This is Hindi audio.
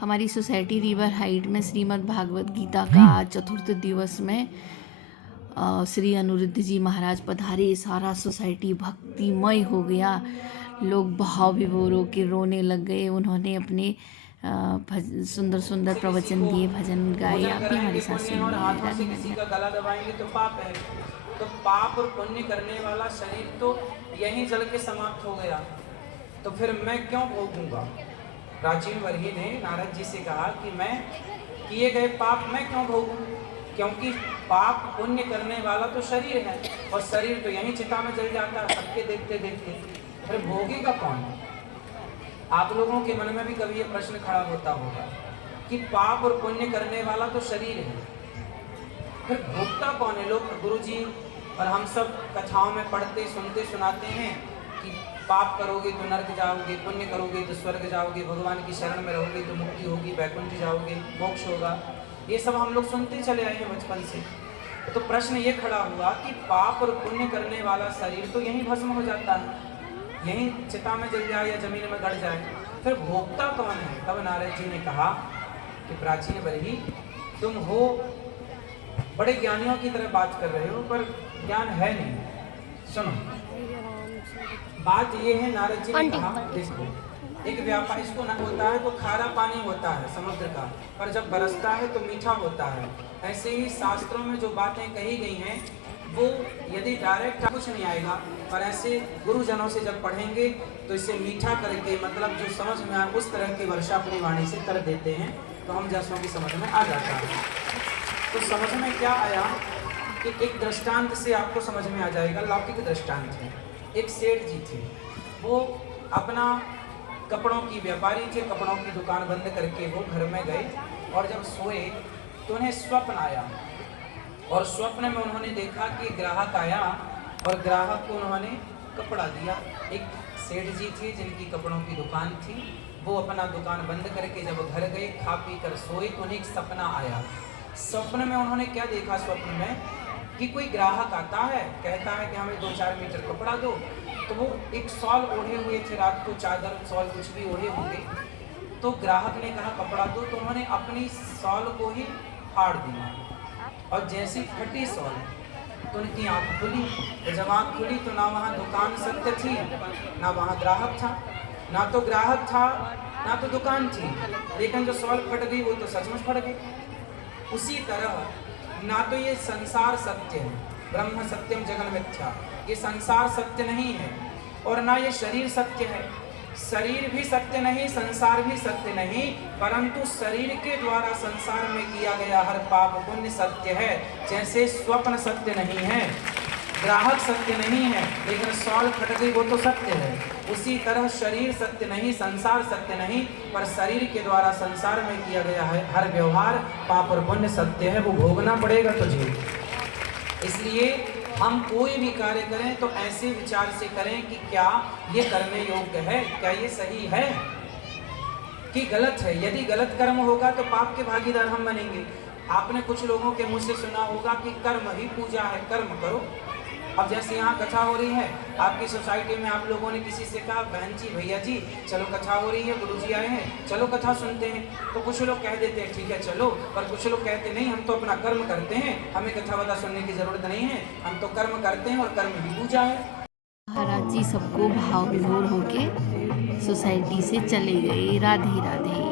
हमारी सोसाइटी रिवर हाइट में श्रीमद् भागवत गीता का आज चतुर्थ दिवस में श्री अनिरुद्ध जी महाराज पधारे। सारा सोसाइटी भक्तिमय हो गया। लोग भाव विभोर होकर रोने लग गए। उन्होंने अपने सुंदर सुंदर प्रवचन दिए, भजन गाए। आप भी हमारे साथ सुनिए। किसी का गला दबाएंगे तो पाप है। तो पाप और पुण्य करने वाला शरीर तो यहीं जल के समाप्त हो गया, तो फिर मैं क्यों भोगूंगा। प्राचीन वर्षी ने नारद जी से कहा कि मैं किए गए पाप मैं क्यों भोगूं, क्योंकि पाप पुण्य करने वाला तो शरीर है और शरीर तो यहीं चिता में जल जाता है सबके देखते देखते, फिर भोगेगा कौन। आप लोगों के मन में भी कभी ये प्रश्न खड़ा होता होगा कि पाप और पुण्य करने वाला तो शरीर है, फिर भोगता कौन है। लोग गुरु जी और हम सब कथाओं में पढ़ते सुनते सुनाते हैं कि पाप करोगे तो नरक जाओगे, पुण्य करोगे तो स्वर्ग जाओगे, भगवान की शरण में रहोगे तो मुक्ति होगी, वैकुंठ जाओगे, मोक्ष होगा। ये सब हम लोग सुनते चले आए हैं बचपन से। तो प्रश्न ये खड़ा हुआ कि पाप और पुण्य करने वाला शरीर तो यहीं भस्म हो जाता है, यहीं चिता में जल जाए या जमीन में गड़ जाए, फिर भोगता कौन है। तब नारद जी ने कहा कि प्राचीन वर्षी, तुम हो बड़े ज्ञानियों की तरह बात कर रहे हो पर ज्ञान है नहीं। सुनो, बात ये है, नारद जी ने कहा देखो, एक व्यापार इसको न होता है तो खारा पानी होता है समुद्र का, पर जब बरसता है तो मीठा होता है। ऐसे ही शास्त्रों में जो बातें कही गई हैं वो यदि डायरेक्ट कुछ नहीं आएगा, पर ऐसे गुरुजनों से जब पढ़ेंगे तो इसे मीठा करके, मतलब जो समझ में आए उस तरह की वर्षा अपनी वाणी से कर देते हैं, तो हम जैसों की समझ में आ जाता है। तो समझ में क्या आया कि एक दृष्टांत से आपको समझ में आ जाएगा। लौकिक दृष्टांत है। एक सेठ जी थे, वो अपना कपड़ों की व्यापारी थे, कपड़ों की दुकान बंद करके वो घर में गए और जब सोए तो उन्हें स्वप्न आया और स्वप्न में उन्होंने देखा कि ग्राहक आया और ग्राहक को उन्होंने कपड़ा दिया। एक सेठ जी थे जिनकी कपड़ों की दुकान थी, वो अपना दुकान बंद करके जब घर गए, खा पी कर सोए तो उन्हें एक सपना आया। स्वप्न में उन्होंने क्या देखा, स्वप्न में कि कोई ग्राहक आता है, कहता है कि हमें 2-4 मीटर कपड़ा दो। तो वो एक शॉल ओढ़े हुए थे, रात को चादर शॉल कुछ भी ओढ़े होंगे। तो ग्राहक ने कहा कपड़ा दो, तो उन्होंने अपनी शॉल को ही फाड़ दिया और जैसी फटी शॉल तो उनकी आँख खुली। तो जब आँख खुली तो ना वहाँ दुकान सत्य थी, ना वहाँ ग्राहक था, ना तो ग्राहक था ना तो दुकान थी, लेकिन जो शॉल फट गई वो तो सचमुच फट गई। उसी तरह ना तो ये संसार सत्य है, ब्रह्म सत्यम जगन मिथ्या, ये संसार सत्य नहीं है, और ना ये शरीर सत्य है। शरीर भी सत्य नहीं, संसार भी सत्य नहीं, परंतु शरीर के द्वारा संसार में किया गया हर पाप पुण्य सत्य है। जैसे स्वप्न सत्य नहीं है, ग्राहक सत्य नहीं है, लेकिन शॉल फट गई वो तो सत्य है। उसी तरह शरीर सत्य नहीं, संसार सत्य नहीं, पर शरीर के द्वारा संसार में किया गया है हर व्यवहार पाप और पुण्य सत्य है, वो भोगना पड़ेगा तुझे। इसलिए हम कोई भी कार्य करें तो ऐसे विचार से करें कि क्या ये करने योग्य है, क्या ये सही है कि गलत है। यदि गलत कर्म होगा तो पाप के भागीदार हम बनेंगे। आपने कुछ लोगों के मुंह से सुना होगा कि कर्म ही पूजा है, कर्म करो। अब जैसे यहाँ कथा हो रही है, आपकी सोसाइटी में आप लोगों ने किसी से कहा बहन जी भैया जी चलो कथा हो रही है, गुरु जी आए हैं, चलो कथा सुनते हैं, तो कुछ लोग कह देते हैं ठीक है चलो, पर कुछ लोग कहते नहीं हम तो अपना कर्म करते हैं, हमें कथा वथा सुनने की जरूरत नहीं है, हम तो कर्म करते हैं और कर्म ही पूजा है। महाराज जी सबको भाव विभोर होके सोसाइटी से चले गए। राधे राधे।